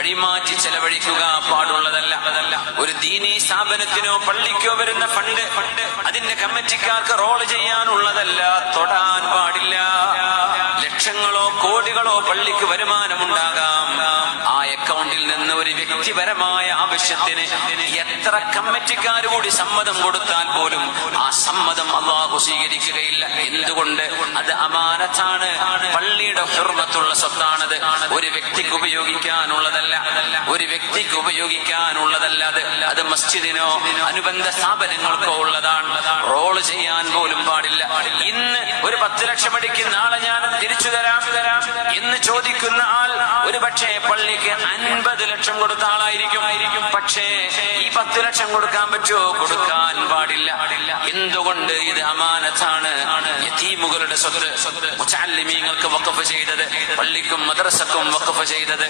വഴിമാറ്റി ചെലവഴിക്കുക പാടുള്ളതല്ല. ഒരു ദീനീ സ്ഥാപനത്തിനോ പള്ളിക്കോ വരുന്ന ഫണ്ട് അതിന്റെ കമ്മിറ്റിക്കാർക്ക് റോൾ ചെയ്യാനുള്ളതല്ല, തൊടാൻ പാടില്ല. ലക്ഷങ്ങളോ കോടികളോ പള്ളിക്ക് വരുമാനമുണ്ടാകാം. ആ അക്കൗണ്ടിൽ നിന്ന് ഒരു വ്യക്തിപരമായ ആവശ്യത്തിന് എത്ര കമ്മിറ്റിക്കാർ കൂടി സമ്മതം കൊടുത്താൽ പോലും ആ സമ്മതം അല്ലാഹു സ്വീകരിക്കുകയില്ല. എന്തുകൊണ്ട്? അത് അമാനത്താണ്, പള്ളിയുടെ ഹുർമത്തുള്ള സ്വത്താണത്. ഒരു വ്യക്തിക്ക് ഉപയോഗിക്കാനുള്ളതല്ല, ഒരു വ്യക്തിക്ക് ഉപയോഗിക്കാനുള്ളതല്ല. അത് മസ്ജിദിനോ അനുബന്ധ സ്ഥാപനങ്ങൾക്കോ ഉള്ളതാണ്. റോള് ചെയ്യാൻ പോലും പാടില്ല. ഇന്ന് ഒരു 10 ലക്ഷം അടിക്ക് നാളെ ഞാൻ തിരിച്ചു തരാം എന്ന് ചോദിക്കുന്ന ആൾ ഒരു പക്ഷേ പള്ളിക്ക് 50 ലക്ഷം കൊടുത്ത ആളായിരിക്കും. പക്ഷേ ഈ 10 ലക്ഷം കൊടുക്കാൻ പറ്റുമോ? കൊടുക്കാൻ പാടില്ല. എന്തുകൊണ്ട്? ഇത് അമാനത്താണ്, യതീമുകളുടെ സ്വത്ത്. മുതഅല്ലിമീങ്ങൾക്ക് വഖഫ് ചെയ്തത്, പള്ളിക്കും മദ്രസക്കും വഖഫ് ചെയ്തത്